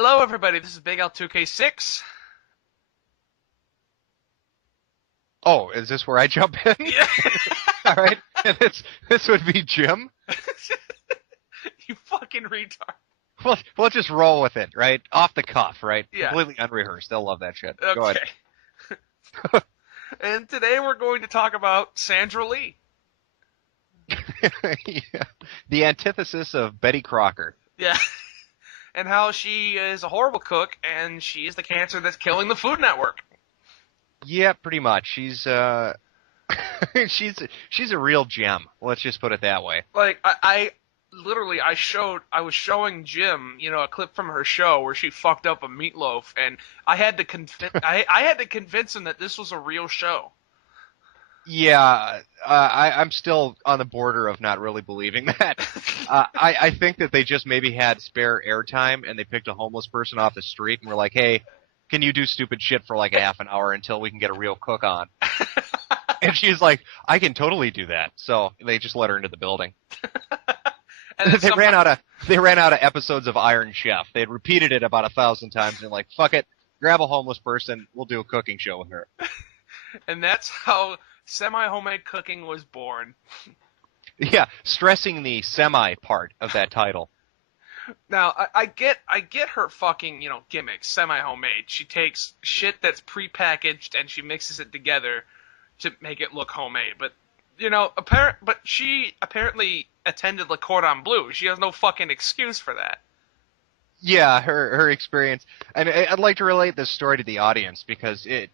Hello, everybody. This is Big L2K6. Oh, is this where I jump in? Yeah. All right. And this would be Jim. You fucking retard. We'll just roll with it, right? Off the cuff, right? Yeah. Completely unrehearsed. They'll love that shit. Okay. Go ahead. And today we're going to talk about Sandra Lee. Yeah. The antithesis of Betty Crocker. Yeah. And how she is a horrible cook, and she is the cancer that's killing the Food Network. Yeah, pretty much. She's she's a real gem. Let's just put it that way. Like, I was showing Jim, a clip from her show where she fucked up a meatloaf, and I had to convince him that this was a real show. Yeah, I'm still on the border of not really believing that. I think that they just maybe had spare airtime, and they picked a homeless person off the street and were like, hey, can you do stupid shit for like a half an hour until we can get a real cook on? And she's like, I can totally do that. So they just let her into the building. And They ran out of episodes of Iron Chef. They had repeated it about 1,000 times, and they're like, fuck it, grab a homeless person, we'll do a cooking show with her. And that's how semi-homemade cooking was born. Yeah, stressing the semi part of that title. Now, I get her fucking, gimmicks, semi-homemade. She takes shit that's prepackaged and she mixes it together to make it look homemade. But, but she apparently attended Le Cordon Bleu. She has no fucking excuse for that. Yeah, her experience. And I'd like to relate this story to the audience because it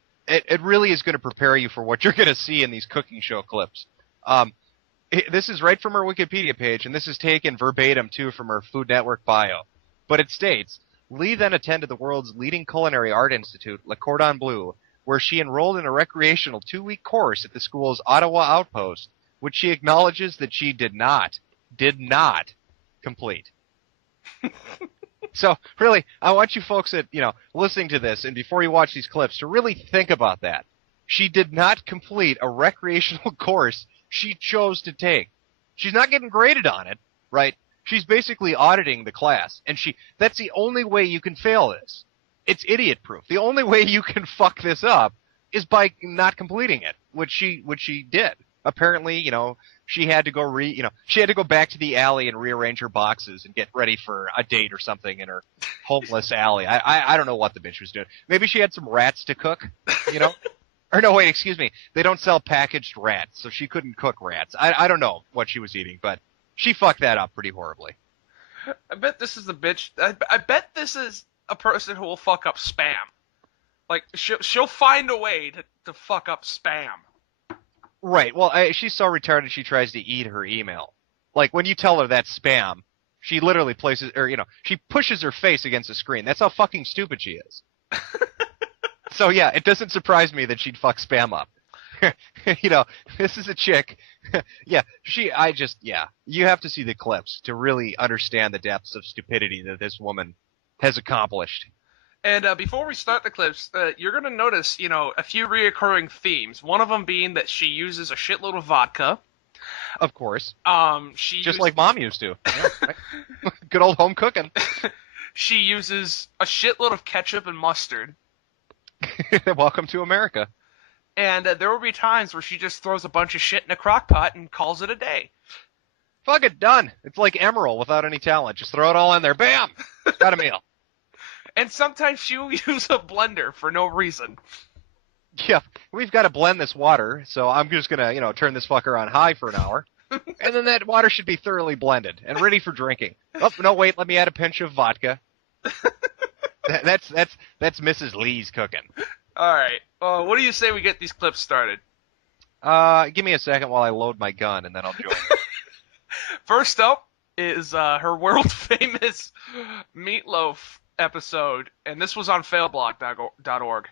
really is going to prepare you for what you're going to see in these cooking show clips. This is right from her Wikipedia page, and this is taken verbatim, too, from her Food Network bio. But it states, Lee then attended the world's leading culinary art institute, Le Cordon Bleu, where she enrolled in a recreational 2-week course at the school's Ottawa outpost, which she acknowledges that she did not complete. So, really, I want you folks that, listening to this, and before you watch these clips, to really think about that. She did not complete a recreational course she chose to take. She's not getting graded on it, right? She's basically auditing the class, and that's the only way you can fail this. It's idiot-proof. The only way you can fuck this up is by not completing it, which she did. Apparently, she had to go she had to go back to the alley and rearrange her boxes and get ready for a date or something in her homeless alley. I don't know what the bitch was doing. Maybe she had some rats to cook, Or no, wait, excuse me. They don't sell packaged rats, so she couldn't cook rats. I don't know what she was eating, but she fucked that up pretty horribly. I bet this is the bitch. I bet this is a person who will fuck up spam. Like, she'll find a way to fuck up spam. Right. Well, she's so retarded she tries to eat her email. Like, when you tell her that's spam, she literally she pushes her face against the screen. That's how fucking stupid she is. So, yeah, it doesn't surprise me that she'd fuck spam up. This is a chick. You have to see the clips to really understand the depths of stupidity that this woman has accomplished. And before we start the clips, you're going to notice, a few reoccurring themes. One of them being that she uses a shitload of vodka. Of course. Like Mom used to. Yeah, right? Good old home cooking. She uses a shitload of ketchup and mustard. Welcome to America. And there will be times where she just throws a bunch of shit in a crock pot and calls it a day. Fuck it, done. It's like Emerald without any talent. Just throw it all in there. Bam! Got a meal. And sometimes she'll use a blender for no reason. Yeah, we've got to blend this water, so I'm just going to, turn this fucker on high for an hour. And then that water should be thoroughly blended and ready for drinking. Oh, no, wait, let me add a pinch of vodka. That's Mrs. Lee's cooking. All right. What do you say we get these clips started? Give me a second while I load my gun, and then I'll join. First up is her world-famous meatloaf episode, and this was on failblog.org.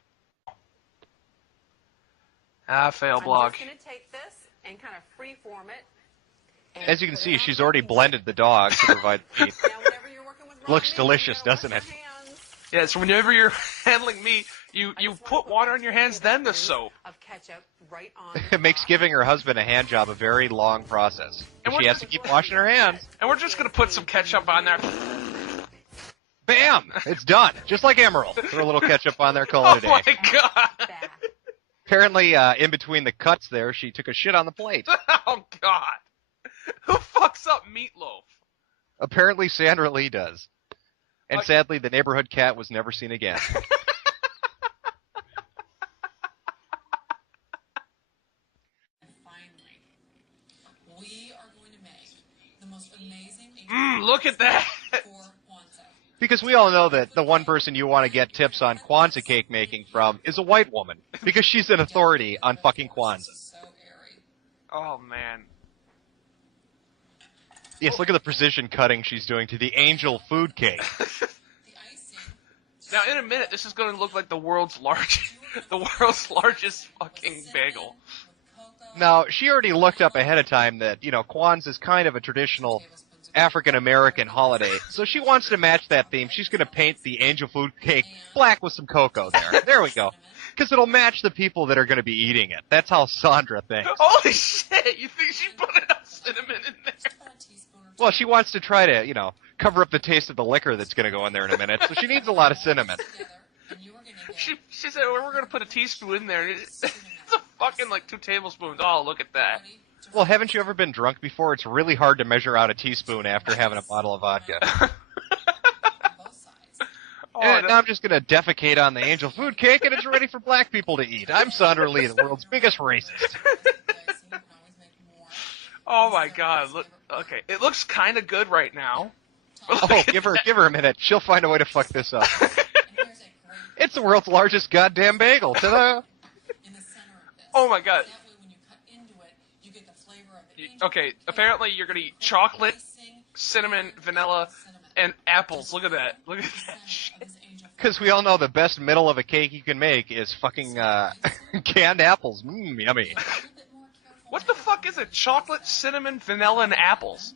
Failblog. I'm just going to take this and kind of freeform it. As you can see, she's already blended the dog to provide meat. Looks delicious, doesn't it? Yeah, so whenever you're handling meat, you put water on your hands, then the soap. It makes giving her husband a hand job a very long process. And she has to keep washing her hands. And we're just going to put some ketchup on there. Bam! It's done. Just like Emerald. Throw a little ketchup on there, call it a day. Oh my god! Apparently, in between the cuts there, she took a shit on the plate. Oh god! Who fucks up meatloaf? Apparently, Sandra Lee does. And sadly, the neighborhood cat was never seen again. Look at that! Because we all know that the one person you want to get tips on Kwanzaa cake making from is a white woman. Because she's an authority on fucking Kwanzaa. Oh, man. Yes, look at the precision cutting she's doing to the angel food cake. Now, in a minute, this is going to look like the world's largest fucking bagel. Now, she already looked up ahead of time that, you know, Kwanzaa is kind of a traditional African-American holiday, so she wants to match that theme. She's going to paint the angel food cake black with some cocoa there. There we go. Because it'll match the people that are going to be eating it. That's how Sandra thinks. Holy shit! You think she put enough cinnamon in there? Well, she wants to try to, you know, cover up the taste of the liquor that's going to go in there in a minute, so she needs a lot of cinnamon. She said, well, we're going to put a teaspoon in there. It's a fucking, like, 2 tablespoons. Oh, look at that. Well, haven't you ever been drunk before? It's really hard to measure out a teaspoon after having a bottle of vodka. And now I'm just going to defecate on the angel food cake, and it's ready for black people to eat. I'm Sandra Lee, the world's biggest racist. Oh my god, look, okay, it looks kind of good right now. Oh, give her a minute. She'll find a way to fuck this up. It's the world's largest goddamn bagel. Ta-da! Oh my god. Okay, apparently you're gonna eat chocolate, cinnamon, vanilla, and apples. Look at that. Look at that shit. Because we all know the best middle of a cake you can make is fucking canned apples. Mmm, yummy. What the fuck is it? Chocolate, cinnamon, vanilla, and apples.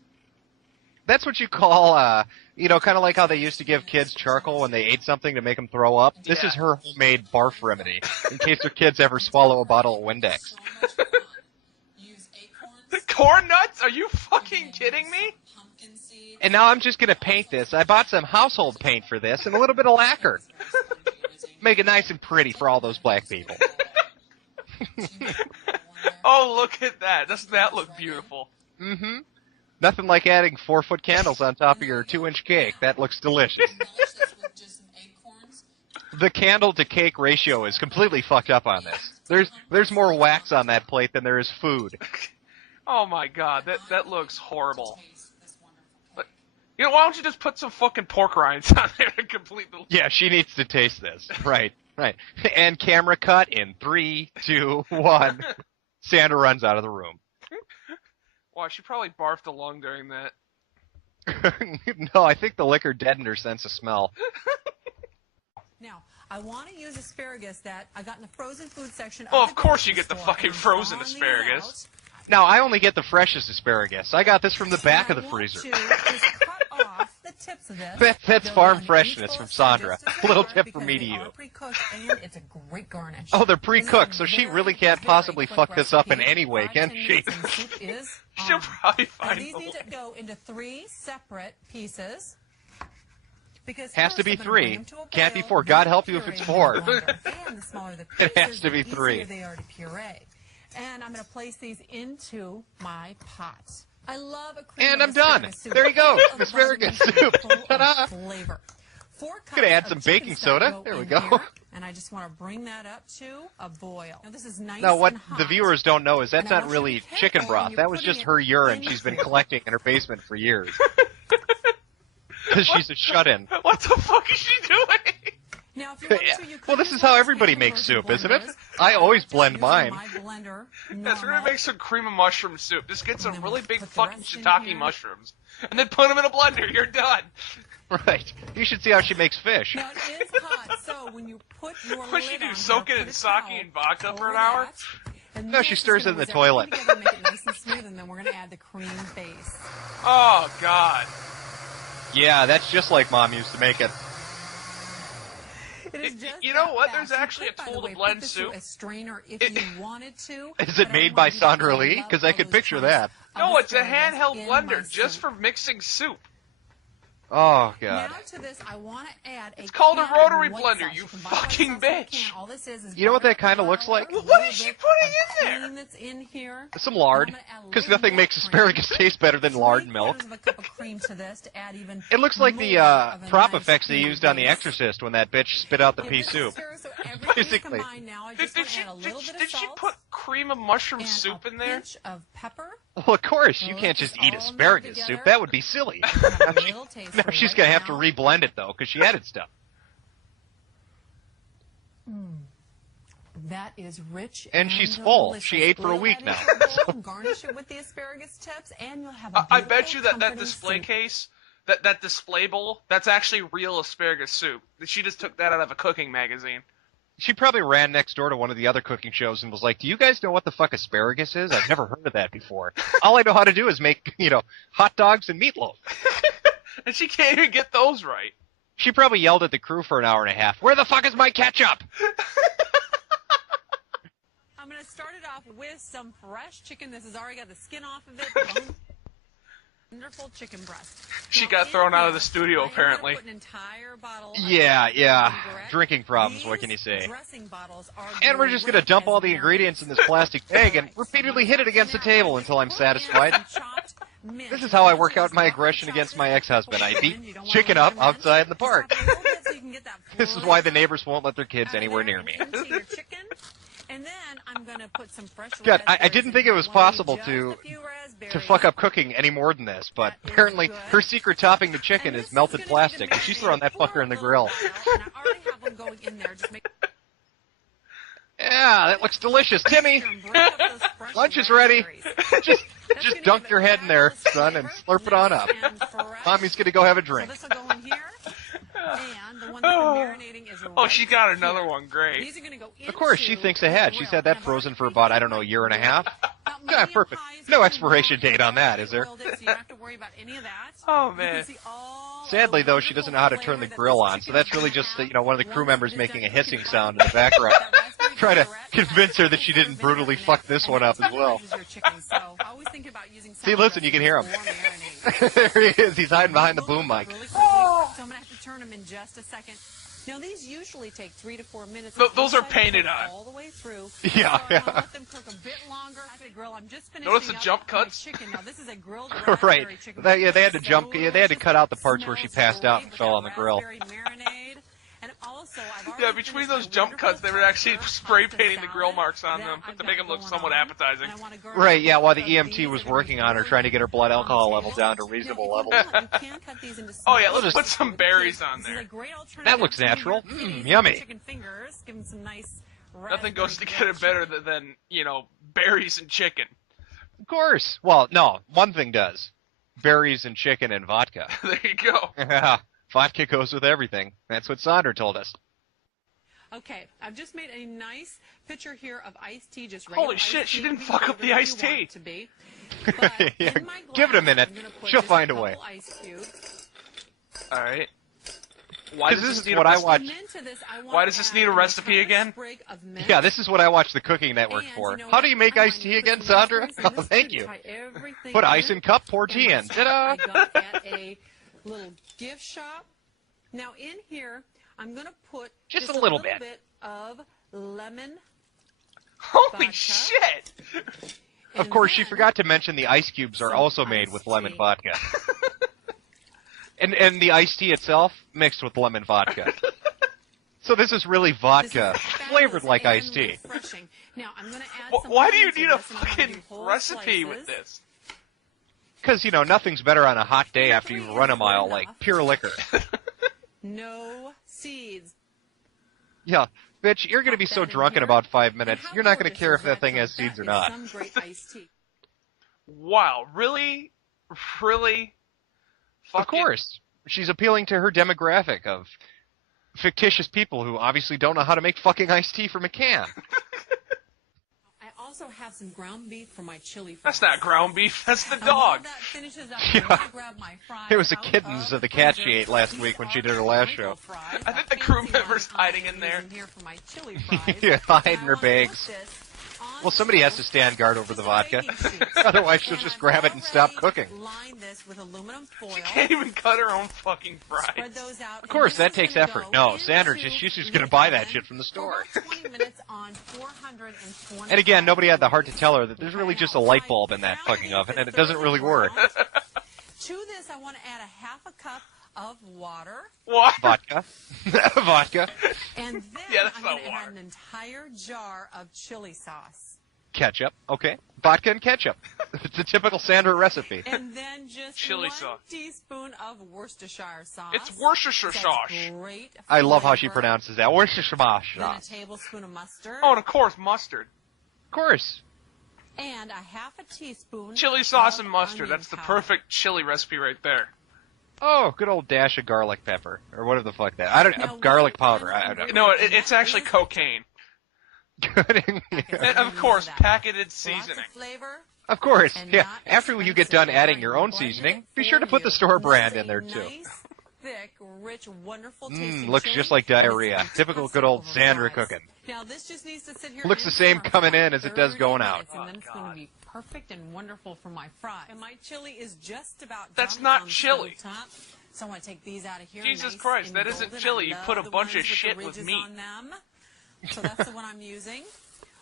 That's what you call, you know, kind of like how they used to give kids charcoal when they ate something to make them throw up. This is her homemade barf remedy, in case their kids ever swallow a bottle of Windex. Corn nuts? Are you fucking kidding me? And now I'm just going to paint this. I bought some household paint for this and a little bit of lacquer. Make it nice and pretty for all those black people. Oh, look at that. Doesn't that look beautiful? Mm-hmm. Nothing like adding 4-foot candles on top of your 2-inch cake. That looks delicious. The candle-to-cake ratio is completely fucked up on this. There's more wax on that plate than there is food. Oh my god, that looks horrible. But, you know, why don't you just put some fucking pork rinds on there to complete the... Yeah, she needs to taste this. Right. And camera cut in 3, 2, 1. Sandra runs out of the room. Wow, she probably barfed a lung during that. No, I think the liquor deadened her sense of smell. Now, I want to use asparagus that I got in the frozen food section. Well, of course you get the fucking frozen asparagus. Now, I only get the freshest asparagus. I got this from the back of the freezer. That's farm freshness from Sandra. A little tip from me to you. It's a great garnish. Oh, they're pre-cooked, so she really can't possibly fuck this up in any way, can she? She'll probably find these need to go into 3 separate pieces. Has to be 3. Can't be 4. God help you if it's 4. It has to be 3. They are to puree. And I'm going to place these into my pot. I love a cream and I'm done. Soup. There you go. Asparagus soup. Ta-da. Flavor. 4 cups Gonna add some baking soda. There we go. Here, and I just want to bring that up to a boil. Now this is nice. Now what and hot. the viewers don't know is that's not really chicken broth. That was just her urine she's been collecting in her basement for years. Because she's a shut-in. What the fuck is she doing? Now, if you want to, you well, this is how everybody makes soup, isn't it? I always blend mine. That's we're gonna make some cream of mushroom soup. Just get some really big fucking shiitake mushrooms, and then put them in a blender. You're done. Right. You should see how she makes fish. Now it is hot, so when you put your what she do? on Soak here, it in sake and vodka for an hour? No, she stirs it in the toilet. Make it nice and smooth, and then we're gonna add the cream base. Oh God. Yeah, that's just like Mom used to make it. You know what? There's actually a tool to blend soup. A strainer if you wanted to. Is it made by Sandra Lee? Because I could picture that. No, it's a handheld blender just for mixing soup. Oh, God. Now to this, I want to add a It's called a can rotary of white blender, sauce. you can buy white fucking sauce in a bitch. can. All this is You know what that garlic, kinda looks like? flour, a What little is she bit putting of in there? cream that's in here. Some lard. I'm gonna add a Because little nothing more makes cream. asparagus taste better than lard and 3/4 milk. of a cup of cream to this to add even It looks like the more of a prop nice effects they creamy used on The base. Exorcist when that bitch spit out the Give pea this a soup. stir so everything's Basically. combined now. I Did, just did want to she add a little bit of did she salt put cream of mushroom and soup a in there? pinch of pepper. Well, of course, you Well, can't this just is eat all mixed asparagus soup. together. That would be silly. Have Now a little taste now for she's right going to have to now. reblend it, though, because she added stuff. That is rich And she's full. delicious. She ate for a Load week that now. into your bowl, garnish it with the asparagus tips, and you'll have a I bet you beautiful, that comforting display soup. case, that display bowl, that's actually real asparagus soup. She just took that out of a cooking magazine. She probably ran next door to one of the other cooking shows and was like, do you guys know what the fuck asparagus is? I've never heard of that before. All I know how to do is make, hot dogs and meatloaf. And she can't even get those right. She probably yelled at the crew for an hour and a half. Where the fuck is my ketchup? I'm going to start it off with some fresh chicken. This has already got the skin off of it. Wonderful chicken breast. She Now, got in thrown out of here, the studio, I am gonna apparently. put an entire bottle of Yeah. vinaigrette. Drinking problems, what These can you say? dressing bottles are And we're just going to great dump as all the marinades. ingredients in this plastic bag and repeatedly hit it against the table until I'm satisfied. This is how I work out my aggression against my ex-husband. I beat chicken up outside in the park. This is why the neighbors won't let their kids anywhere near me. And then I'm going to put some fresh God, I raspberries didn't in think it here. was Only possible just to a few raspberries. fuck up cooking any more than this, but That is apparently good. her secret topping to chicken And is this melted gonna be the plastic, and she's throwing that marinade fucker in the for a grill. little while, and I already have them going in there. Just make Yeah, that looks delicious. Timmy, sure and break up those fresh lunch is ready. raspberries. just That's just gonna dunk give your it head in there, fabulous son, and flavor, slurp it on up. nice and fresh. Mommy's gonna go have a drink. So this will go in here. And the one that's been marinating is Oh, she got right another here. one. Great. These are going to go Of course, she into thinks the ahead. grill. She's had that And I've frozen already for about, I don't know, a preheated year and a my half. grill. Now, Yeah, medium perfect. high is No fine. expiration date on that, is there? Grilled it, so you don't have to worry about any of that. Oh, You man. can see all Sadly, of the though, she doesn't know how to turn the wonderful grill flavor on, that so this that's chicken really is just, gonna one of the have. crew Once members it is making a done hissing cooking, sound in the background. that raspberry Try to vinaigrette convince her that has she some didn't vinegar brutally in it, fuck this and one that up as well. temperizes your chicken, so always think about using See, salad listen, you can hear him. dressing before marinating. There he is. He's hiding behind the boom mic. Really quickly, so I'm gonna have to turn them in just a second. Now these usually take 3 to 4 minutes. Those are Inside painted cook on. all the way through. Yeah, So yeah. I'm gonna let them cook a bit longer at the grill. I'm just finishing Notice the up jump my cuts? chicken. Now this is a grilled Right. raspberry chicken. They had to jump. So Yeah, they had to cut out the parts where she smells passed out great and with fell that on the grill. raspberry marinade. And also, I've already Yeah, between finished those my jump wonderful cuts, they were actually pepper spray pasta painting the grill salad marks on that them I've to got make them look going somewhat on. appetizing. And I wanna garnish Right, yeah, while the with EMT these. was They're working on her, really trying to get her blood on alcohol the level table. down to Now, if reasonable you levels. want, you can cut these into Oh, yeah, small let's put pieces some for the berries kids. on This is there. a great alternative That looks to your natural. kitties Yummy. and chicken fingers. Give them some nice Nothing goes raspberry together grilled better than berries and chicken. Of course. Well, no, one thing does. Berries and chicken and vodka. There you go. Yeah, vodka goes with everything. That's what Sandra told us. Okay, I've just made a nice picture here of iced tea. Just regular Holy shit, iced she tea. didn't Be fuck up whatever the you iced want tea. it to be. But Yeah, in my give it a glass, minute. I'm gonna put She'll just find a couple way. ice cubes. All right. Why 'Cause does this is need what a I recipe? watch. And then to this, I want Why to does this add need a an recipe entire again? sprig of mint. Yeah, this is what I watch the Cooking Network And for. you know How what? do you make I iced want tea you to put again, some Sandra? raspberries in Oh, this thank too. you. Tie everything Put ice in cup, pour And tea in. this Ta-da! I got at a little gift shop. Now in here, I'm going to put Just just a little bit. of lemon. Holy Vodka. shit! Of and course, she then forgot to mention the ice cubes are some also made iced with lemon tea. vodka. And the iced tea itself mixed with lemon vodka. So this is really This is vodka fabulous flavored like and iced tea. refreshing. Now I'm going to add some Why do you lemon to need a this, and I'm gonna fucking do whole recipe slices. with this? Because, nothing's better on a hot day And after you three run a is mile enough. like pure liquor. No seeds. Yeah, bitch, you're going to be Pop so that in drunk in here. about 5 And minutes, how you're not going to gorgeous care is if that thing Now, has seeds or is not. Some great iced tea. Wow, really? Really? Of Fucking- course. She's appealing to her demographic of fictitious people who obviously don't know how to make fucking iced tea from a can. I also have some ground beef for my chili fries. That's not ground beef, that's the And while dog. that finishes up, Yeah. I'm gonna grab my fries It was the out kittens of the the cat she freezer. ate last These week when she are did her last Michael show. fries, I think that the crew fancy member's one I'm hiding in there. using here for my chili fries. Yeah, And I hiding her wanna put bags. this Well, somebody has to stand guard over the vodka. Otherwise, she'll just grab it and stop cooking. Line this with aluminum foil. She can't even cut her own fucking Spread fries. those out. Of course, that takes effort. No, Sandra, she's just going to buy that shit from the store. 20 minutes on 420. And again, nobody had the heart to tell her that there's really just a light bulb in that fucking oven, and it doesn't really work. To this, I want to add a half a cup of water. What? Vodka. Vodka. And then Yeah, that's I'm not going to add water. an entire jar of chili sauce. Ketchup. Okay. Vodka and ketchup. It's a typical Sandra recipe. And then just Chili 1 sauce. teaspoon of Worcestershire sauce. It's Worcestershire That's sauce. Great I love how she flavor. pronounces that. Worcestershire Then a sauce. tablespoon of mustard. Oh, and of course, mustard. Of course. And a half a teaspoon Chili sauce of and mustard. onion That's the powder. perfect chili recipe right there. Oh, good old dash of garlic pepper. Or whatever the fuck that. I don't Now, garlic what powder. I'm I don't No, it's actually cocaine. Good. And of course, packeted Lots seasoning. of flavor. Of course. And Yeah. not After you get expensive. done adding your own Blended seasoning, it be for sure to put the you. store This brand is in there a too. Nice, thick, rich, wonderful tasting Looks chili. just like And it's diarrhea. Typical good fantastic old over Sandra fries. cooking. Now this just needs to sit here. Looks and the same simmer coming for in as it does 30 going out. minutes, and then Oh, it's going God. to be perfect and wonderful for my fries. And my chili is just about That's done. not It's on the chili. stovetop. So I want to take these out of here. Jesus nice Christ, and that isn't golden. chili. I You love put a the bunch of ones with shit the with ridges meat. on them. So that's the one I'm using.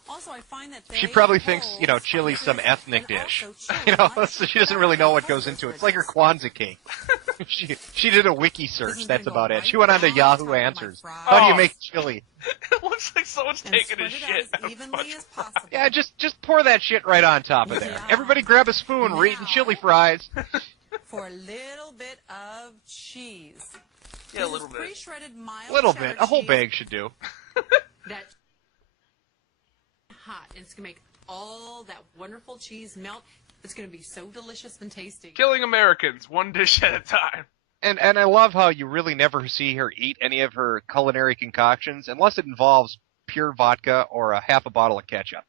Also, I find that She they probably thinks, hold you know, chili's some spices ethnic and dish. also You know, chili. so she doesn't really know what goes into it. It's like her Kwanzaa cake. she did a wiki This search. is That's gonna go about it. right She went on to down Yahoo top of my Answers. fries. How do you Oh. make chili? It looks like someone's And taking a spread it out shit. as evenly as possible. Yeah, just pour that shit right on top of there. Yeah. Everybody grab a spoon. We're eating Now- chili fries. For a little bit of cheese. Yeah, a This little is bit. pre-shredded mild Little cheddar bit. A whole cheese bag should do. That hot. And it's gonna make all that wonderful cheese melt. It's gonna be so delicious and tasty. Killing Americans, one dish at a time. And I love how you really never see her eat any of her culinary concoctions unless it involves pure vodka or a half a bottle of ketchup.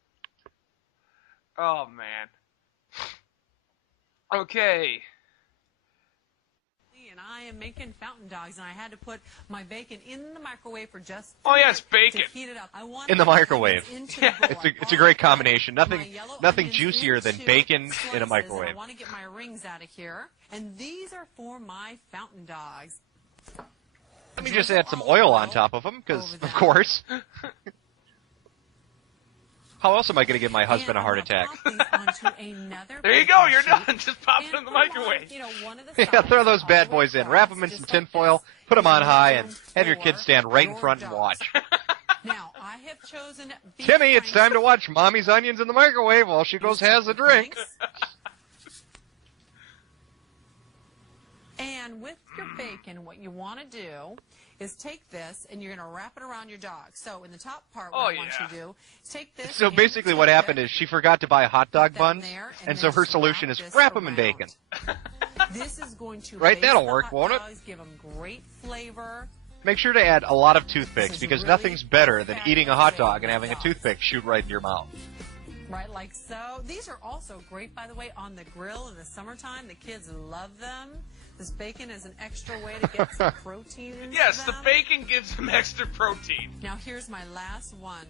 Oh, man. Okay. And I am making fountain dogs, and I had to put my bacon in the microwave for just. Oh, yeah, it's bacon. To heat it up. I want In the to put microwave. onions into Yeah. the bowl. It's a great combination. My Nothing yellow nothing onions juicier than into bacon in a slices, and microwave. I want to get my rings out of here, and these are for my fountain dogs. Let me just add some oil on top of them, because Over of that. course. How else am I going to give my husband And a heart I'm gonna attack? pop these onto another There you baking go, you're sheet. done. Just pop it And in the put 'em on, microwave. you know, one of the Yeah, sides throw those all bad the way boys in. across, Wrap them in just some like tin foil, this. put them on And high, use and them have your for kids stand right in your front and dogs. watch. Now, I have chosen beef Timmy, it's franks. time to watch Mommy's Onions in the microwave while she goes has a drink. And with your bacon, what you want to do is take this and you're going to wrap it around your dog. So in the top part, what Oh, I want you yeah. to do is take this. So and basically what take happened it, is she forgot to buy hot dog put that buns, there, and so then her solution wrap is this wrap them in around. bacon. This is going to Right, baste that'll the work, hot won't it? dogs, give them great flavor. Make sure to add a lot of This toothpicks, is because really nothing's better than perfect eating a hot for dog and hot having a dogs. toothpick shoot right in your mouth. Right, like so. These are also great, by the way, on the grill in the summertime. The kids love them. This bacon is an extra way to get some protein into Yes, the them. bacon gives them extra protein. Now here's my last one.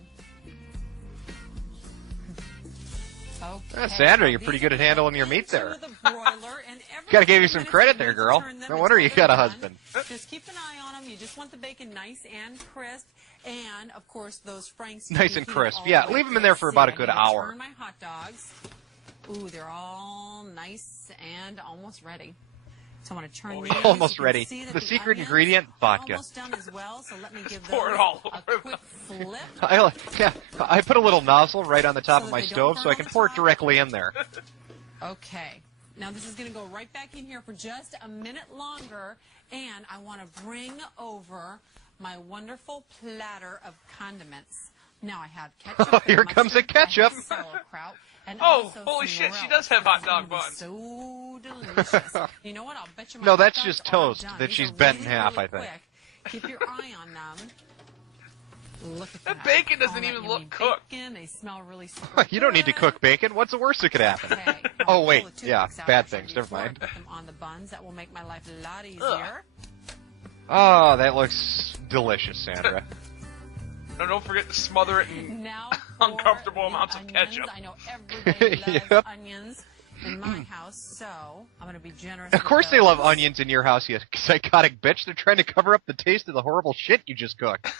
Okay. Sandra, you're These pretty good are at handling your into meat there. the broiler, and every Gotta give you 10 some minutes credit you there, need to girl. turn them No wonder you until got a they're husband. done. Just keep an eye on them. You just want the bacon nice and crisp, and of course those franks. Nice you and heat crisp. all Yeah, the way leave 'em in to there for see. about a I good need to hour. Turn my hot dogs. Ooh, they're all nice and almost ready. So I want to turn these. Almost You can ready. see that The secret onions ingredient, are vodka. Almost done as well. So let me give pour it those all a over quick flip. I put a little nozzle right on the top So of that my they don't stove burn so I on can the pour it top? directly in there. Okay. Now this is going to go right back in here for just a minute longer, and I want to bring over my wonderful platter of condiments. Now I have ketchup. Here and comes the mustard, I have ketchup. sauerkraut, and Oh, also holy some shit, she morels. does have hot It's dog gonna be buns. So delicious. You know what? I'll bet you my No, hot that's dogs just are toast done. that These she's are bent in really, half, really I think. quick. Keep your eye on them. Look at That that. bacon doesn't All that even yummy look cooked. Bacon. They smell really super You don't need to good. cook bacon. What's the worst that could happen? Okay. Oh, I'll wait. pull the Yeah, toothpicks out bad actually things. Never before I mind. put them on the buns. That will make my life a lot easier. Oh, that looks delicious, Sandra. No, don't forget to smother it in Now uncomfortable the amounts of onions. ketchup. I know everybody loves Yep. onions in my house, so I'm going to be generous. Of with course they those. love onions in your house, you psychotic bitch. They're trying to cover up the taste of the horrible shit you just cooked.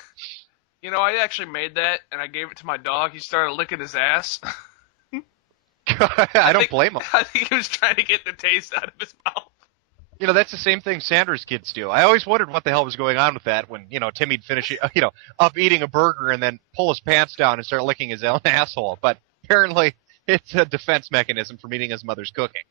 You know, I actually made that, and I gave it to my dog. He started licking his ass. I don't blame them. I think he was trying to get the taste out of his mouth. You know, that's the same thing Sandra's kids do. I always wondered what the hell was going on with that when, you know, Timmy'd finish, up eating a burger and then pull his pants down and start licking his own asshole. But apparently it's a defense mechanism from eating his mother's cooking.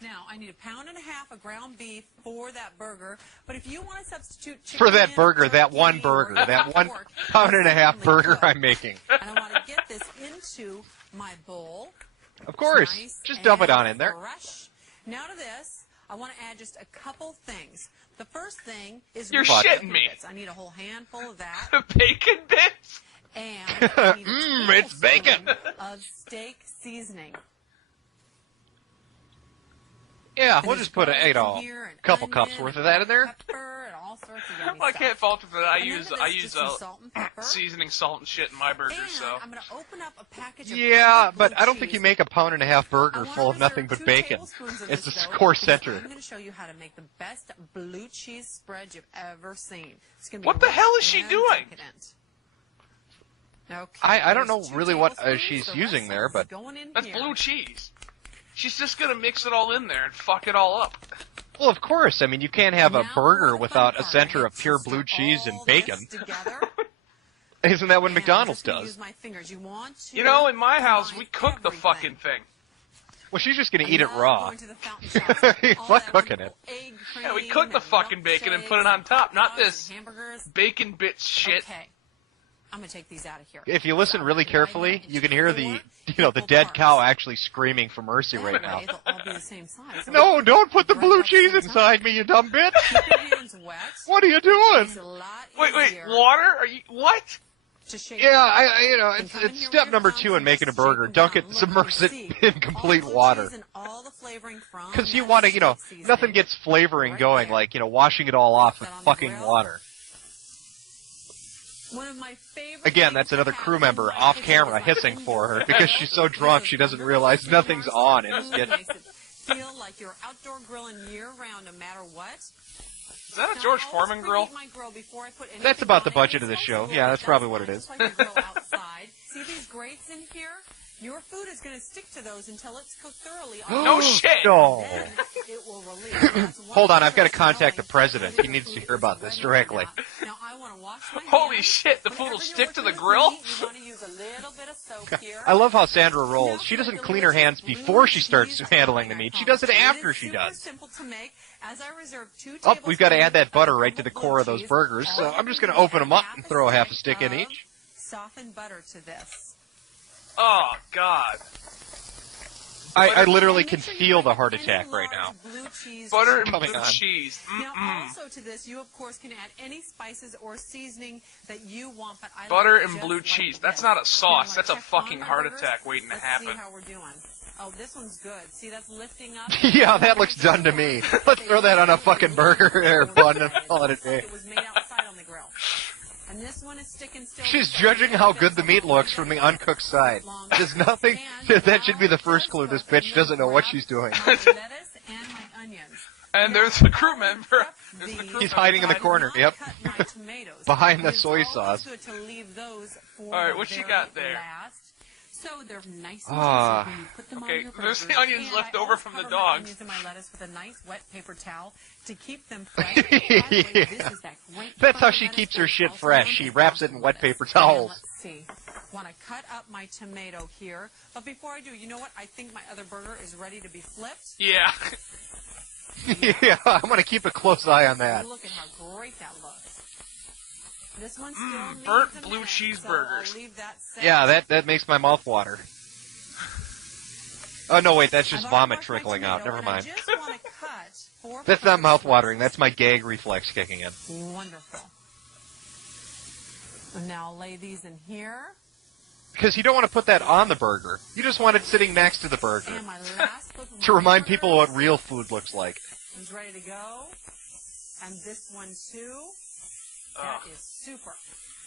Now, I need 1.5 pounds of ground beef for that burger, but if you want to substitute chicken For that burger, or that one turkey burger, or that 1.5 pork, pound burger cook. I'm making. And I want to get this into my bowl. Of course. Nice Just dump it and on in there. fresh. Now to this, I want to add just a couple things. The first thing is You're bacon shitting me. bits. I need a whole handful of that. Bacon bits? And I need a It's bacon. tablespoon of steak seasoning. Yeah, And we'll there's just put garlic in a here, and couple onion, cups worth of and that in there. pepper, and all sorts of yummy Well, I stuff. can't fault him for that. I And then use to this, just some salt and pepper. seasoning, salt, and shit in my burgers. And So I'm going to open up a package of Yeah, blue but I don't think cheese. you make a 1.5 pound burger I wanna full of reserve nothing but 2 bacon. tablespoons of It's this the dough core because center. I'm going to show you how to make the best blue cheese spread you've ever seen. It's going to be What the rich hell is she and doing? decadent. Okay, I don't know there's 2 really what tablespoons. she's The using rest there, is but- going in that's here. blue cheese. She's just gonna mix it all in there and fuck it all up. Well, of course. I mean, you can't have a Now burger for the without fun a part. center I of need pure to blue stir cheese and all bacon. this together. Isn't that what And I'm McDonald's just gonna does? use my fingers. You want to You know, in my house, combine we cook the everything. fucking thing. Well, she's just going to eat I it love raw. going to the fountain shops. He's All not that cooking wonderful egg Yeah, we cream cook the and fucking bacon and put it milkshakes on top, and not hot dogs this and hamburgers. bacon bits shit. Okay. I'm going to take these out of here. If you listen really carefully, you can hear the, Four the equal dead parts. cow actually screaming for mercy That right now. way they'll all be the same size. So No, don't put the right blue up cheese center. inside me, you dumb bitch! Keep your hands wet. What are you doing? It's a lot Wait, easier water? Are you what? to shape Yeah, it. it's Come in it's here step with number your 2 thumbs in making a and just burger. shake Dunk them it, down. Look, submerge you it see in complete all the blue water. cheese and all the flavoring from Because you that want to, steak seasoning. nothing gets flavoring Right going there. like, washing it all off with Put that on the fucking grill. water. One of my favorite Again, things that's to another have crew in member my off kitchen camera is my hissing for her indoor because grill. she's so drunk This she is doesn't wonderful. realize nothing's on in this Food kitchen. makes it feel like you're outdoor grilling year round, no matter what. Is that a Now, George I always Foreman grill? preheat my grill before I put That's anything about the on it. budget It of the smells show. a little Yeah, bit that's probably just what it fine, is. just like you grill outside. See these grates in here? Your food is going to stick to those until it's cooked thoroughly. No shit. No. Then it will release. That's one Hold on, of I've got to the contact the knowing president. if He your needs to food hear about is this ready or directly. not. Now I want to wash my Holy hands. shit, the food Whenever will you're stick to the working with grill? meat, you want to use a little bit of soap here. I love how Sandra rolls. She doesn't clean her hands before she starts handling the meat. She does it after she does. Simple to make. As I reserve 2 Oh, we've got to add that tablespoons butter of right to the core of those blue burgers, cheese. so I'm just going to open them up and throw a half a stick in each. Softened butter to this. Oh God. I literally And can make sure you feel the like heart any attack right now. large blue cheese Butter and Coming blue on. cheese. Now, Mm-mm. also to this, you of course can add any spices or seasoning that you want, but I Butter like and just blue like cheese. this. That's not a Now, sauce. when I That's a check fucking on my heart burgers, attack waiting to let's happen. See how we're doing. Oh, this one's good. See, that's lifting up. Yeah, that looks done to me. Let's throw that on a fucking burger or bun and call it a day. It was made outside on the grill. And this one is sticking still. She's judging how good the meat looks from the uncooked side. There's nothing. That should be the first clue. This bitch doesn't know what she's doing. My lettuce and my onions. And there's the crew member. There's the crew He's member hiding in the hiding. corner. Yep. Cut my tomatoes. Behind the It's soy always sauce. good to leave those for All right, the what you very got there? last. So they're nice and Ah. juicy when you put them Okay, on your there's the burgers. onions And left I over always from the cover my dogs. onions and my lettuce with a nice wet paper towel to keep them fresh. By the way, this is that great That's how part of she lettuce keeps her that's shit also fresh. known She as wraps it in Boston wet lettuce. paper And towels. let's see. Want to cut up my tomato here, but before I do, you know what? I think my other burger is ready to be flipped. Yeah. Yeah, I'm gonna keep a close eye on that. Look at how great that looks. This one still needs burnt a blue minute, cheeseburgers. So I'll leave that set. Yeah, that makes my mouth water. Oh no, wait, that's just I've already vomit washed my trickling out. tomato, Never and mind. I just want to cut 4 That's not pepper mouth watering. slices. That's my gag reflex kicking in. Wonderful. And now I'll lay these in here. Because you don't want to put that on the burger. You just want it sitting next to the burger. And my last flip of To my remind people what burgers real food looks like. is ready to go. And this one too. Ugh. That is super.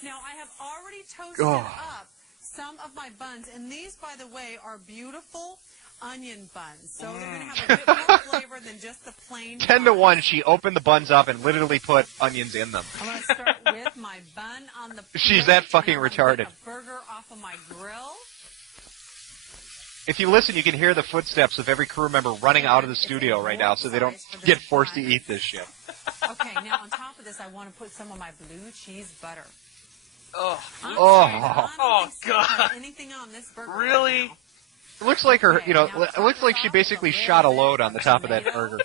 Now I have already toasted Oh. up some of my buns. And these, by the way, are beautiful onion buns. So they're going to have a bit more flavor than just the plain 10 to 1, she opened the buns up and literally put onions in them. I'm going to start with my bun on the plate. She's that fucking and I'm gonna retarded. get a burger off of my grill. If you listen, you can hear the footsteps of every crew member running out of the studio right now so they don't get forced to eat this shit. Okay, now on top of this, I want to put some of my blue cheese butter. Oh. Oh, God. Anything on this burger Really? right It looks like her, Okay, you know, now it looks like she basically shot a load on the top of that burger.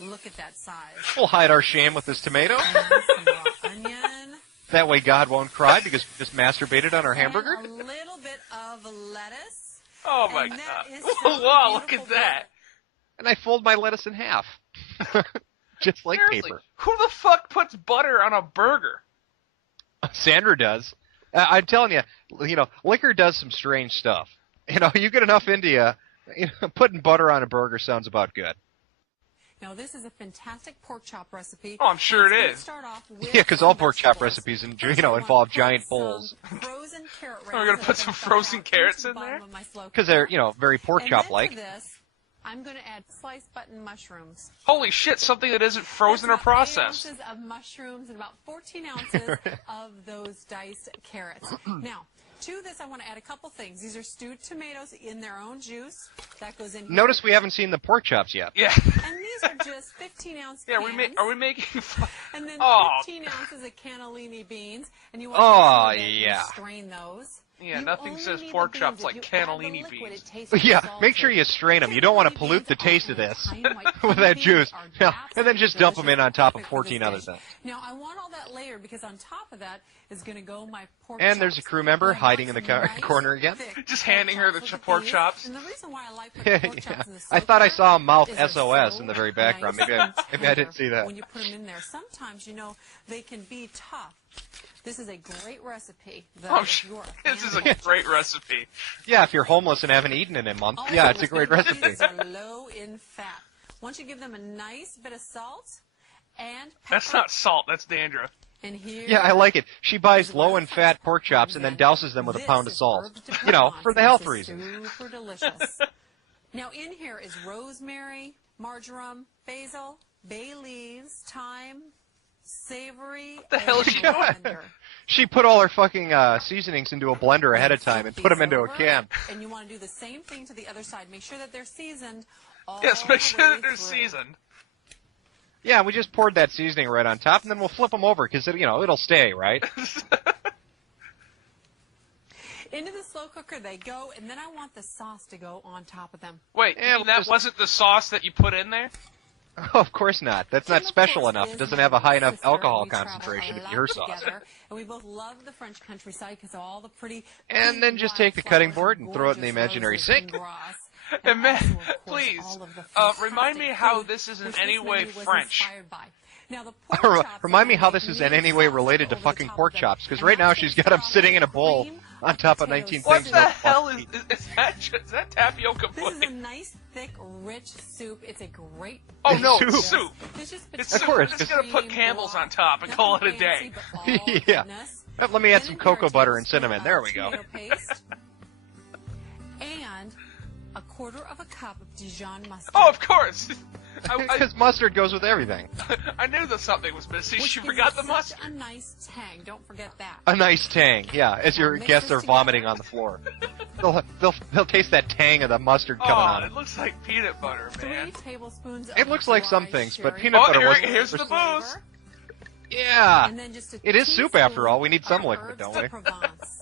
now. Look at that size. We'll hide our shame with this tomato. And some raw onion. That way God won't cry because we just masturbated on our hamburger. And a little bit of lettuce. Oh my And that God. is Whoa, so look at beautiful that. And I fold my lettuce in half. Just like Seriously, paper. who the fuck puts butter on a burger? Sandra does. I'm telling you, liquor does some strange stuff. You get enough into you, putting butter on a burger sounds about good. Now, this is a fantastic pork chop recipe. Oh, I'm sure It's it gonna is. start off with Yeah, because some all pork chop vegetables. recipes First, I want involve to giant put bowls. some frozen carrot We're gonna rounds put that some I'm gonna frozen cut carrots into in the there? bottom of my slow Because they're, cooker. very pork And chop then like. to this, I'm going to add sliced button mushrooms. Holy shit, something that isn't frozen or That's about 8 processed. ounces of mushrooms and about 14 ounces of those diced carrots. Now, to this, I want to add a couple things. These are stewed tomatoes in their own juice. That goes in here. Notice we haven't seen the pork chops yet. Yeah. And these are just 15-ounce Yeah, cans. are we making And then Oh. 15 ounces of cannellini beans. And you Oh, want to make sure that yeah. you strain those. Yeah, You nothing only says need the pork beans. chops If like you add the cannellini liquid, beans. it tastes Yeah, salty. make sure you strain them. You don't want to pollute the taste of this with that juice. No, and then just dump them in on top of 14 other things. Now, I want all that layered because on top of that is going to go my pork And there's a chops. crew member And I hiding want in the some nice, corner again. thick Just pork handing her the chops. Look at pork these. chops. And the reason why I like putting pork chops in the I slow thought I cooker saw a mouth is they're SOS so in the very background. nice Maybe I and didn't tender see that. when you put them in there. Sometimes, they can be tough. This is a great recipe. Oh, this is a great recipe. Yeah, if you're homeless and haven't eaten in a month, Also, yeah, it's a great recipe. These are low in fat. Once you give them a nice bit of salt and pepper. That's not salt, that's dandruff. And here Yeah, I like it. She buys low in fat pork chops and then douses them with a pound of salt. For the health reasons. Super delicious. Now in here is rosemary, marjoram, basil, bay leaves, thyme, savory. What the hell is she doing? She put all her fucking seasonings into a blender ahead of time and put them into a can. And you want to do the same thing to the other side. Make sure that they're seasoned. Yes, make sure that they're through. seasoned. Yeah, we just poured that seasoning right on top, and then we'll flip them over because it'll stay, right? Into the slow cooker they go, and then I want the sauce to go on top of them. Wait, Yeah, and that wasn't the sauce that you put in there? Oh, of course not. That's Jim, not of special course, enough. is It doesn't my have a high little enough sister. alcohol We travel concentration a to lot be her sauce. together, and we both love the French countryside because of all the pretty. And then just take the cutting board and throw it in the gorgeous imaginary roses and sink. grass. And And man, also, of course, please, all of the remind me fantastic how food this is in which any this way menu was French. inspired by. Now, the pork chops Remind me are how gonna this make is in meat any way sauce related to over the fucking top pork of them. chops, because And right now that's she's gonna got them start sitting off in a with bowl cream on top of potato 19 soup. What things. the hell is that tapioca This is a pudding? nice, thick, rich soup. It's a great. Oh It's no, soup. it's soup. It's just It's Of soup. course, We're just gonna put cream, Campbell's broth, on top and nothing call it a fancy, day. but all Yeah. goodness. Let me add Then some in here, cocoa a butter and tablespoon cinnamon. of There we go. tomato paste, and a quarter of a cup of Dijon mustard. Oh, of course. Because mustard goes with everything. I knew that something was missing. which She gives forgot it the such mustard. a nice tang. Don't forget that. A nice tang, yeah, as your Mix guests this are vomiting together. on the floor. They'll taste that tang of the mustard coming Oh, on it it. looks like peanut butter, 3 man. tablespoons of It looks like some dry things, but sherry. peanut Oh, butter wasn't. here's the booze. flavor, Yeah. and then just a It is soup after teaspoon all. We need some of liquid, herbs don't de we? Provence.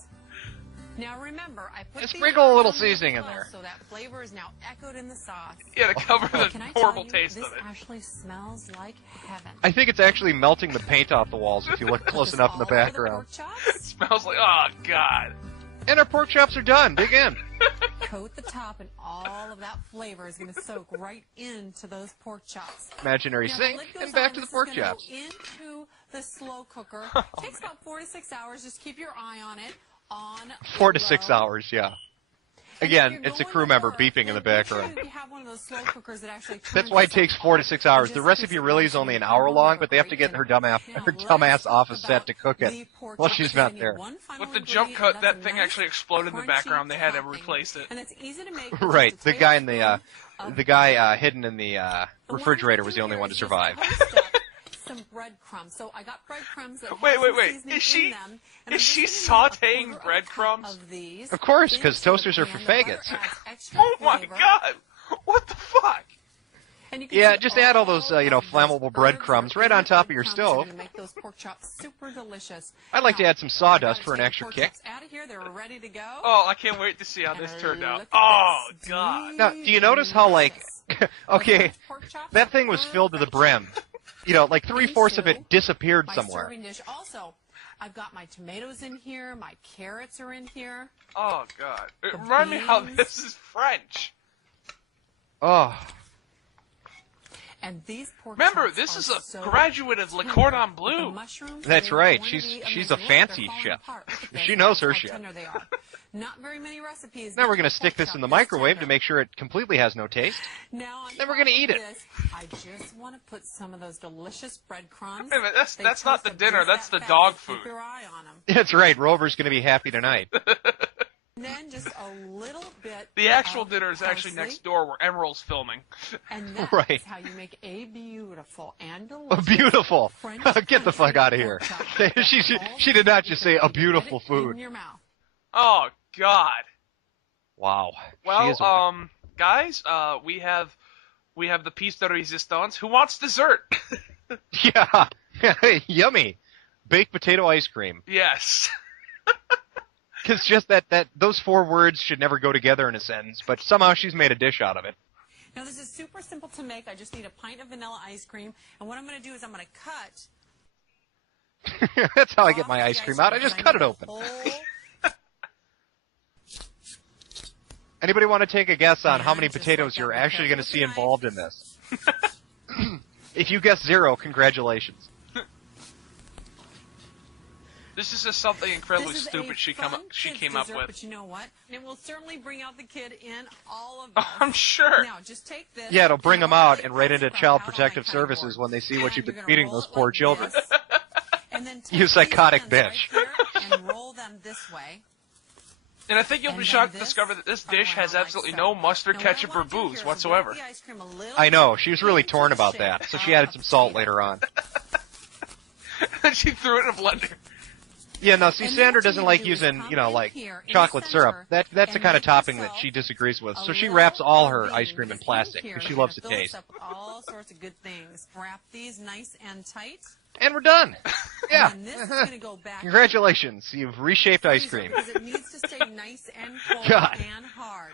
Now remember, I put Just these sprinkle a little on the seasoning in close there. so that flavor is now echoed in the sauce. Yeah, to cover the Can I horrible tell you, taste this of it. actually smells like heaven. I think it's actually melting the paint off the walls if you look close Just enough in the all over background. pork chops, It smells like, oh god. And our pork chops are done. Dig in. coat the top, and all of that flavor is going to soak right into those pork chops. Imaginary Now, the sink, lid goes and back on. to the This is pork gonna chops. Go into the slow cooker. Takes about 4 to 6 hours. Just keep your eye on it. On 4 to 6 low. hours, yeah. Again, it's a crew member beeping in the background. You have one of those slow cookers that actually That's why it takes 4 to 6 hours. The recipe really is only an hour long, but they have to get her dumbass off a set to cook it. Well, she's not there. With the jump cut, that thing actually exploded in the background. They had to replace it. And it's easy to make. Right. The guy in the guy hidden in the refrigerator was the only one to survive. Some breadcrumbs. So I got breadcrumbs that Wait. have some seasoning Is she in them, and I'm is just she gonna make a sautéing quarter breadcrumbs? of these Of course, because into the toasters are for pan. The butter faggots. adds extra Oh my flavor. god! What the fuck? And you can Yeah, see just add all those, of those flammable breadcrumbs right on top of your breadcrumbs are stove. gonna make those pork chops super delicious. I'd like to Now, add some sawdust I for an gotta extra take the kick. pork chops out of here. They're ready to go. Oh, I can't wait to see how And this turned out. look at Oh this. god. Now, do you notice how, like, okay, Pork chops that are thing was filled to the perfect. brim. Like 3/4 of it disappeared My somewhere. serving dish also. I've got my tomatoes in here. My carrots are in here. Oh god. It The reminded me how beans. this is French. Oh, And these pork Remember, chops this are is a so graduate of Le tender. Cordon With Bleu. the mushrooms, That's they're right. going to She's be a amazing. Look, fancy they're falling chef. apart. Look at She this. knows her That's how shit. tender they are. Not very many recipes. now make we're a gonna stick pork this chop in the this microwave to tender. make sure it completely has no taste. Now, on Then we're top gonna of eat it. this, I just want to put some of those delicious breadcrumbs. Wait a minute, They that's not taste the of dinner, just that's that the fat, dog so keep food. your eye on 'em. That's right. Rover's gonna be happy tonight. And then just a little bit. The actual of dinner is actually parsley, next door where Emerald's filming. And that's Right. how you make a beautiful and delicious Beautiful. French Get the fuck country out of here. pork chop. She did not just say a You can beautiful get it in food. your mouth. Oh god. Wow. She Well, is a- guys, we have the piece de resistance. Who wants dessert? Yeah. Yummy. Baked potato ice cream. Yes. Because just that those 4 words should never go together in a sentence, but somehow she's made a dish out of it. Now, this is super simple to make. I just need a pint of vanilla ice cream. And what I'm going to do is I'm going to cut That's how I get off my the ice cream out. I because just cut need it a open. whole- Anybody want to take a guess on Yeah, how many just potatoes like you're that. actually going to Careful see with the involved in this? If you guess 0, congratulations. This is just something incredibly This is stupid a she fun came kid's up dessert, with. But you know what? It will certainly bring out the kid in all of us. Oh, I'm sure. Now, just take this. Yeah, it'll bring them out and right right into Child Protective Services when they see what you've been feeding those poor children. And then You take psychotic these ends bitch. right here and roll them this way. And I think you'll be And shocked to then this discover that this dish has around absolutely like no so. mustard, Now, what I ketchup, or wanna do here booze is whatsoever. wrap the ice cream a little I know, she was really into torn the about shape that, so she of added a some salt potato. later on. And she threw it in a blender. Yeah, no, see, And then Sandra what you doesn't need like to do is using, come in like, here in chocolate the syrup. center That's the and kind of make topping that yourself she disagrees with. a So she little wraps all of her ice these cream in in plastic, here. because she You're loves the gonna fill taste. this up with all sorts of good things. Wrap these nice and tight. And we're done. Yeah. And this is going to go back. Congratulations, you've reshaped ice freezer cream. Because it needs to stay nice and cold God. and hard.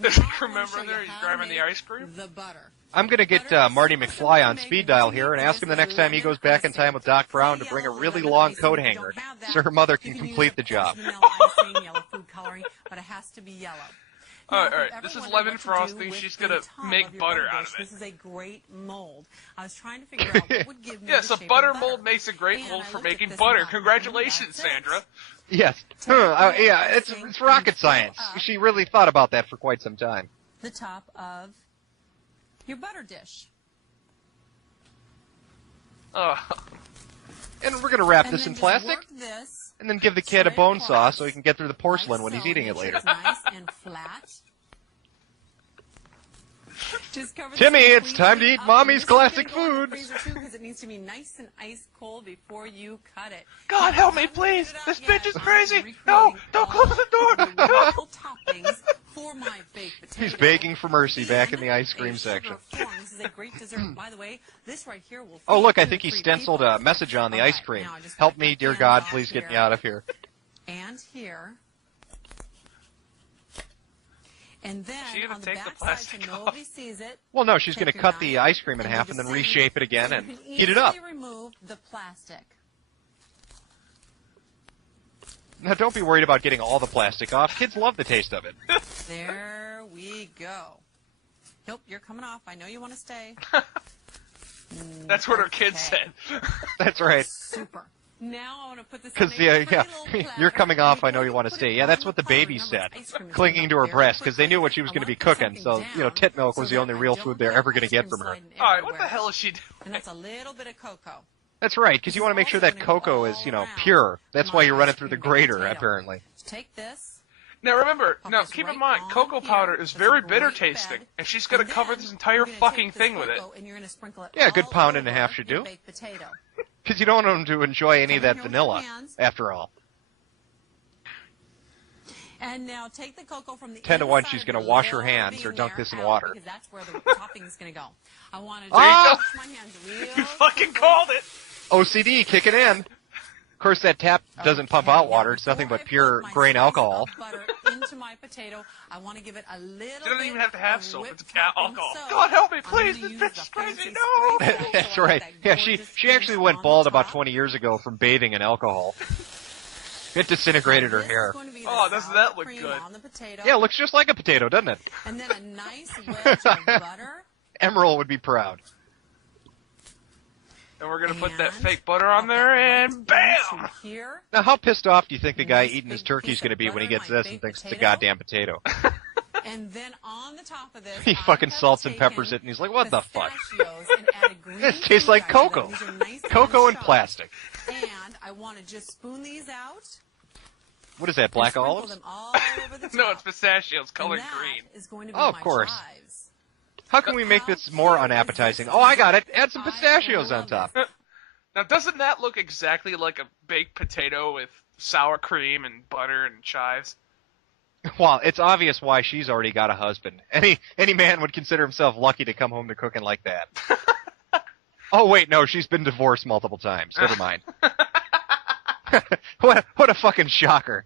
Does Now he I wanna remember show you there? He's how to grabbing the make ice cream? The butter. I'm going to get Marty McFly on speed dial here and ask him the next time he goes back in time with Doc Brown to bring a really long coat hanger so her mother can complete the job. Yellow food coloring, but it has to be yellow. All Now, right. if you This ever is wondered lemon what to frosting. do with She's the gonna top make of your butter butter out dish, of it. This is a great mold. I was trying to figure out what would give me Yes, the a shape butter of mold makes a great And mold I for looked at making this butter. and thought, Congratulations, that's it. Sandra. Yes. Yeah, it's rocket science. She really thought about that for quite some time. The top of your butter dish. Oh, And we're going to wrap And this then in just plastic work this and then give the kid a straight bone across, saw so he can get through the porcelain when like he's eating so. it Make later. sure it's nice and flat. Just cover this Timmy, it's completely time to eat up. Mommy's And this is classic gonna go in the foods. freezer, too, 'cause it needs to be nice and ice cold before you cut it. God help me, Haven't please! figured it This out bitch yet. is I'm crazy! recreating No! Don't all close the door! the No! wonderful toppings for my baked potato. He's begging for mercy back in the ice And cream a section. sugar form. This is a great dessert. By the way, this right here will Oh, feed look, I 2 think to he 3 stenciled people. a message on the All ice right, cream. now I just Help gotta me, cut dear the God, ends please off get me here. out of here. And here. And then She gonna on the take the back side, plastic so off? nobody sees it. Well, no, she's Take going to your cut the knife ice cream in and half do and the then same. reshape it again You and can heat it up. easily remove the plastic. Now, don't be worried about getting all the plastic off. Kids love the taste of it. There we go. Nope, you're coming off. I know you want to stay. That's what her kid Okay. said. That's right. Super. Now I want to put this Because, you're coming off, I know you want to stay. Yeah, that's what the baby said, clinging to her breast, because they knew what she was going to be cooking, so, tit milk was the only real food they're ever going to get from her. Alright, what the hell is she doing? And that's a little bit of cocoa. That's right, because you want to make sure that cocoa is, pure. That's why you run it through the grater, apparently. Take this. Now remember, keep in mind, cocoa powder is very bitter tasting, and she's going to cover this entire fucking thing with it. Yeah, a good pound and a half should do. Because you don't want them to enjoy any of that vanilla, after all. And now take the cocoa from the 10 to 1, she's going to wash her hands or dunk this in water. Because that's where the topping is going to go. I want to wash my hands real You fucking called it! OCD kicking in. Of course, that tap doesn't pump out water. It's nothing but pure grain alcohol. Butter into my potato. I want to give it a little. You don't even have to have soap. It's alcohol. God help me, please! This bitch is crazy. No. That's right. Yeah, she actually went bald about 20 years ago from bathing in alcohol. It disintegrated her hair. Oh, doesn't that look good? Yeah, it looks just like a potato, doesn't it? And then a nice wedge of butter. Emerald would be proud. And we're going to put that fake butter on there, and BAM! Now, how pissed off do you think the guy eating his turkey is going to be when he gets this and thinks it's a goddamn potato? And then on the top of this, he fucking salts and peppers it, and he's like, what the fuck? This tastes like cocoa. Cocoa and plastic. And I want to just spoon these out. What is that, black olives? No, it's pistachios, colored green. Oh, of course. How can we make this more unappetizing? Oh, I got it. Add some pistachios on top. Now, doesn't that look exactly like a baked potato with sour cream and butter and chives? Well, it's obvious why she's already got a husband. Any man would consider himself lucky to come home to cooking like that. Oh, wait, no, she's been divorced multiple times. Never mind. What a fucking shocker.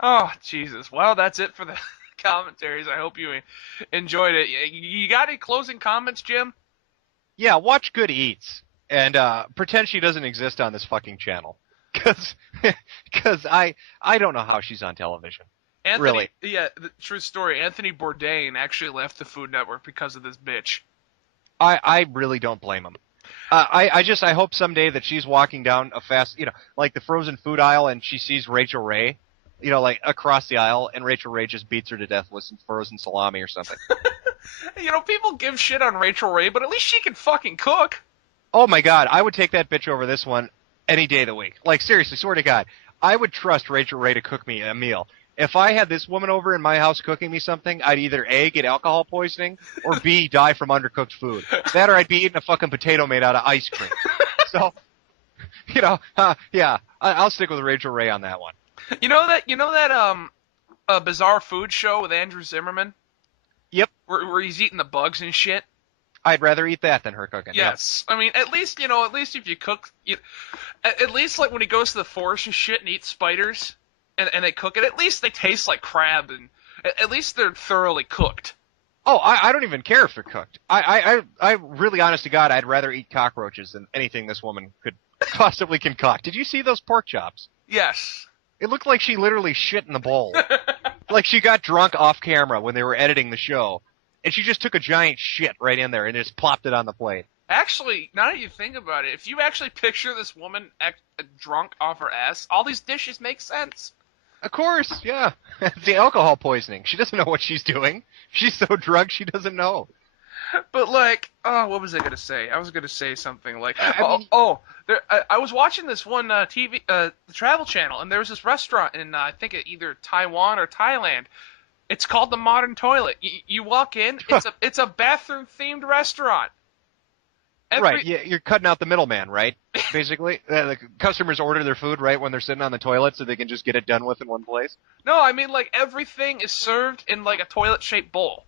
Oh, Jesus. Well, that's it for the commentaries. I hope you enjoyed it. You got any closing comments, Jim? Yeah, watch Good Eats and pretend she doesn't exist on this fucking channel. Because I don't know how she's on television. Really? Yeah, the true story. Anthony Bourdain actually left the Food Network because of this bitch. I really don't blame him. I hope someday that she's walking down a fast, like the frozen food aisle and she sees Rachel Ray, like across the aisle, and Rachel Ray just beats her to death with some frozen salami or something. People give shit on Rachel Ray, but at least she can fucking cook. Oh my God, I would take that bitch over this one any day of the week. Like, seriously, swear to God, I would trust Rachel Ray to cook me a meal. If I had this woman over in my house cooking me something, I'd either A, get alcohol poisoning, or B, die from undercooked food. That or I'd be eating a fucking potato made out of ice cream. So, yeah, I'll stick with Rachel Ray on that one. You know that bizarre food show with Andrew Zimmerman? Yep. Where he's eating the bugs and shit? I'd rather eat that than her cooking. Yes. Yep. I mean, at least if you cook, at least like when he goes to the forest and shit and eats spiders, and they cook it, at least they taste like crab, and at least they're thoroughly cooked. Oh, I don't even care if they're cooked. I really, honest to God, I'd rather eat cockroaches than anything this woman could possibly concoct. Did you see those pork chops? Yes. It looked like she literally shit in the bowl. Like she got drunk off camera when they were editing the show, and she just took a giant shit right in there and just plopped it on the plate. Actually, now that you think about it, if you actually picture this woman drunk off her ass, all these dishes make sense. Of course, yeah. It's the alcohol poisoning. She doesn't know what she's doing. She's so drunk she doesn't know. But what was I gonna say? I was gonna say something like, I was watching this one TV, the Travel Channel, and there was this restaurant in I think either Taiwan or Thailand. It's called the Modern Toilet. You walk in, it's a bathroom themed restaurant. Right, yeah, you're cutting out the middleman, right? Basically, the customers order their food right when they're sitting on the toilet, so they can just get it done with in one place. No, I mean everything is served in a toilet-shaped bowl.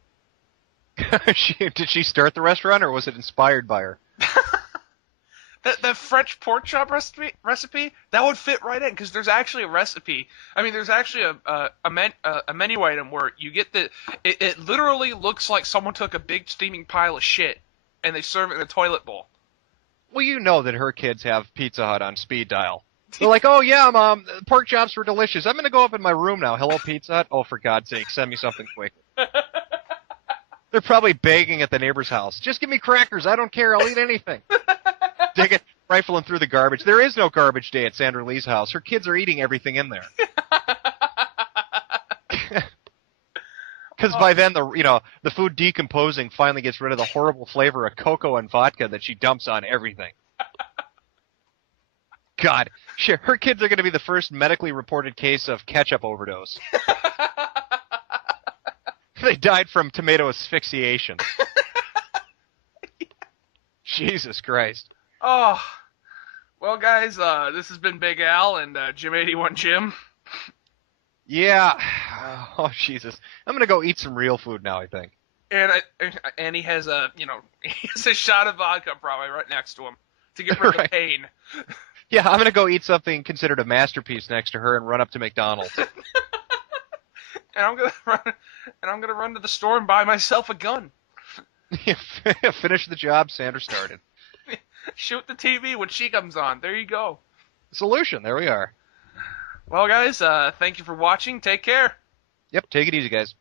Did she start the restaurant, or was it inspired by her? The French pork chop recipe that would fit right in, because there's actually a recipe. I mean, there's actually a menu item where you get it literally looks like someone took a big steaming pile of shit and they serve it in a toilet bowl. Well, you know that her kids have Pizza Hut on speed dial. They're like, oh yeah, Mom, pork chops were delicious. I'm gonna go up in my room now. Hello, Pizza Hut. Oh, for God's sake, send me something quick. They're probably begging at the neighbor's house. Just give me crackers. I don't care. I'll eat anything. Dig it. rifling through the garbage. There is no garbage day at Sandra Lee's house. Her kids are eating everything in there. Because by then, the food decomposing finally gets rid of the horrible flavor of cocoa and vodka that she dumps on everything. God, her kids are going to be the first medically reported case of ketchup overdose. They died from tomato asphyxiation. Jesus Christ. Oh, well, guys, this has been Big Al and Jim81Jim. Yeah. Oh, Jesus. I'm going to go eat some real food now, I think. And he has he has a shot of vodka probably right next to him to get rid of the pain. Yeah, I'm going to go eat something considered a masterpiece next to her and run up to McDonald's. And I'm going to run to the store and buy myself a gun. Finish the job Sandra started. Shoot the TV when she comes on. There you go. Solution. There we are. Well, guys, thank you for watching. Take care. Yep, take it easy, guys.